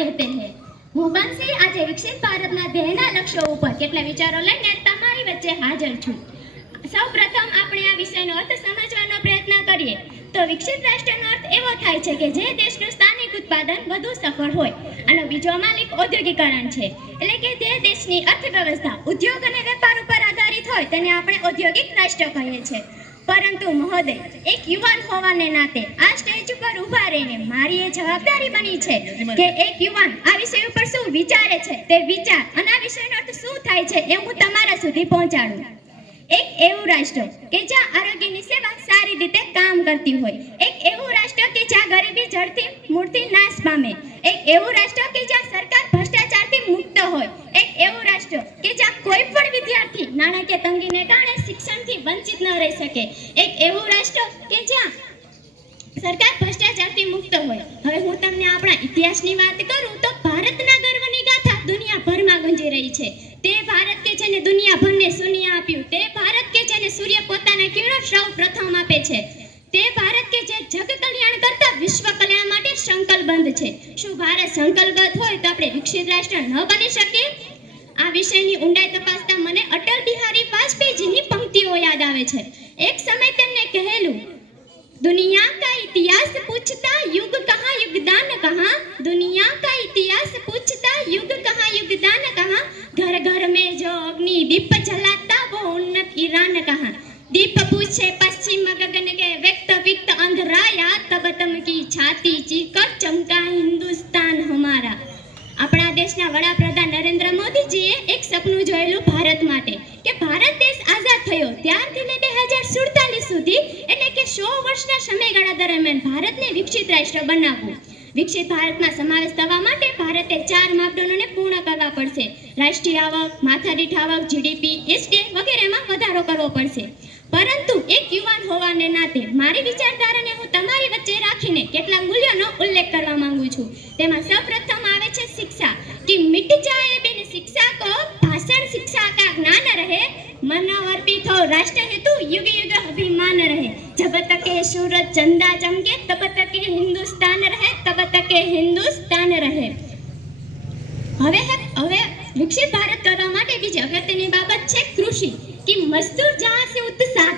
कहते हैं। હું બંસી આજે વિકસિત ભારતના ધ્યેયના લક્ષ્યો ઉપર કેટલા વિચારો લઈને તમારી વચ્ચે હાજર છું। સૌપ્રથમ આપણે આ વિષયનો અર્થ સમજવાનો પ્રયત્ન કરીએ તો વિકસિત રાષ્ટ્રનો અર્થ એવો થાય છે કે જે દેશનું સ્થાનિક ઉત્પાદન વધુ સફળ હોય। આનો બીજો માલિક ઔદ્યોગિકરણ છે, એટલે કે જે દેશની અર્થવ્યવસ્થા ઉદ્યોગ અને વેપાર ઉપર આધારિત હોય તેને આપણે ઔદ્યોગિક રાષ્ટ્ર કહીએ છીએ। પરંતુ મહોદય, એક યુવાન હોવાને નાતે આ સ્ટેજ ઉપર ઊભા રહીને મારી એ જવાબદારી બની છે કે એક યુવાન આ વિષય ઉપર શું વિચારે છે તે વિચાર અને આ વિષયનો અર્થ શું થાય છે એ હું તમારા સુધી પહોંચાડું। એક એવું રાષ્ટ્ર કે જ્યાં આરોગ્યની સેવા સારી રીતે કામ કરતી હોય, એક એવું રાષ્ટ્ર કે જ્યાં ગરીબી જડથી મૂળથી નાશ પામે, એક એવું રાષ્ટ્ર કે જ્યાં સરકાર ભ્રષ્ટાચારથી મુક્ત હોય, એક એવું રાષ્ટ્ર કે જ્યાં કોઈ પણ વિદ્યાર્થી નાણાકીય તંગીને કારણે શિક્ષણથી વંચિત ન રહી શકે, એક એવું રાષ્ટ્ર કે જ્યાં સરકાર ભ્રષ્ટાચારથી મુક્ત હોય। હવે હું તમને આપણા ઇતિહાસની વાત કરું તો ભારતના ગર્વની ગાથા દુનિયાભરમાં ગુંજી રહી છે। તે ભારત કે જેને દુનિયાભરને શૂન્ય આપ્યું, તે ભારત કે જેને સૂર્ય પોતાના કિરણો સૌ પ્રથમ આપે છે, તે ભારત કે જે જગ કલ્યાણ કરતા વિશ્વ કલ્યાણ માટે સંકલ્પબદ્ધ છે। શું ભારત સંકલ્પબદ્ધ હોય તો આપણે વિકસિત રાષ્ટ્ર ન બની શકીએ? આ વિષયની ઊંડાઈ તપાસતા મને અટલ બિહારી વાજપેયીજીની પંક્તિઓ યાદ આવે છે। એક સમય તેમણે કહેલું, दुनिया का इतिहास पूछता युग कहाँ युगदान कहाँ, दुनिया का इतिहास पूछता युग कहाँ युगदान कहाँ, घर घर में जो अग्नि दीप जलाता वो उन्नत ईरान कहाँ, दीप पूछे पश्चिम गगन के व्यक्त विक्त अंधराया, तब तम की छाती चीकर चमका हिंदुस्तान हमारा। આપણા દેશના વડાપ્રધાન નરેન્દ્ર મોદીજીએ એક સપનું જોયેલું ભારત માટે કે ભારત દેશ આઝાદ થયો ત્યારથી લઈને 2047 સુધી, એટલે કે 100 વર્ષના સમયગાળા દરમિયાન ભારતને વિકસિત રાષ્ટ્ર બનાવવું। વિકસિત ભારતમાં સમાવેશ થવા માટે ભારતે 4 માપદંડોને પૂર્ણ કરવા પડશે। રાષ્ટ્રીય આવક, માથાદીઠ આવક, જીડીપી, એસડીએ વગેરેમાં વધારો કરવો પડશે। પરંતુ એક યુવાન હોવાને નાતે મારી વિચારધારાને હું તમારી વચ્ચે રાખીને કેટલાક મૂલ્યોનો ઉલ્લેખ કરવા માંગુ છું। તેમાં સૌપ્રથમ આવે છે શિક્ષા, कि मिट जाए बिन शिक्षा को भाषण शिक्षा का ज्ञान रहे, मन अर्पित हो राष्ट्र हेतु युग युग अभिमान रहे, जब तक सूरज चंदा चमके तब तक हिंदुस्तान रहे, तब तक हिंदुस्तान रहे। હવે વિકસિત ભારત કરવા માટે બીજી અગત્યની બાબત છે કૃષિ, कि मजदूर जहाँ से उत्साह